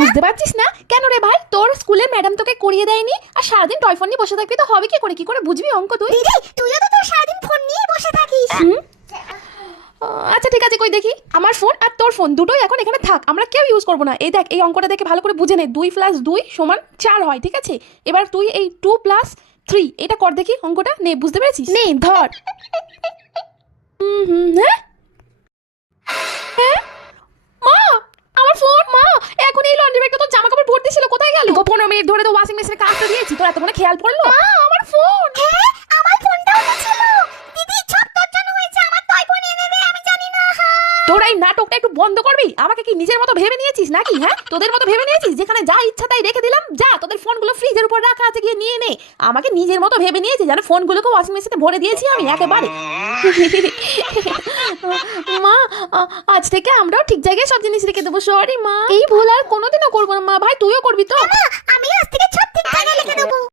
বুঝতে পারছিস না কেন রে ভাই? তোর স্কুলে ম্যাডাম তোকে করিয়ে দেয়নি আর সারাদিন টয় ফোন নিয়ে বসে থাকবি তো হবে কি করে বুঝবি অঙ্ক তুই? দিদি তুইও তো তোর সারাদিন ফোন নিয়ে বসে থাকিস। আচ্ছা ঠিক আছে, কই দেখি আমার ফোন আর তোর ফোন দুটোই এখন এখানে থাক, আমরা কেউ ইউজ করবো না। এই দেখ, এই অঙ্কটা দেখে ভালো করে বুঝে নে, 2 + 2 = 4 হয়, ঠিক আছে? এবার তুই এই 2 + 3 এটা কর দেখি, অঙ্কটা নে, বুঝতে পেরেছিস? নে ধর। হ্যাঁ হ্যাঁ মা, আমার ফোন মা, এখন এই লন্ড্রি ব্যাগটা তোর জামা কাপড় ভর্তি ছিল, কোথায় গেল? 15 মিনিট ধরে তো ওয়াশিং মেশিনে কাচতে দিয়েছি, তোর এত মনে খেয়াল পড়লো? আমার ফোন। হ্যাঁ আমার ফোনটাও তো ছিল। দিদি সব তোর জন্য হয়েছে, আমার টয় ফোন এনে দে, আমি জানি না। তোরা এই নাটকটা একটু বন্ধ করবি? আমাকে কি নিজের মতো ভেবে নিয়েছিস নাকি? হ্যাঁ, তোদের মতো ভেবে নিয়েছিস যেখানে যা ইচ্ছা তাই রেখে দিলাম? যা, তোদের ফোনগুলো ফ্রিজের উপর রাখা আছে, গিয়ে নিয়ে নে। আমাকে নিজের মতো ভেবে নিয়েছিস, জানো ফোনগুলোকে ওয়াশিং মেশিনে ভরে দিয়েছি আমি একেবারে। মা, আজ থেকে আমরাও ঠিক জায়গায় সব জিনিস রেখে দেবো। সরি মা, এই ভুল আর কোনোদিনও করবো না। মা ভাই তুইও করবি তো? আমি আজ থেকে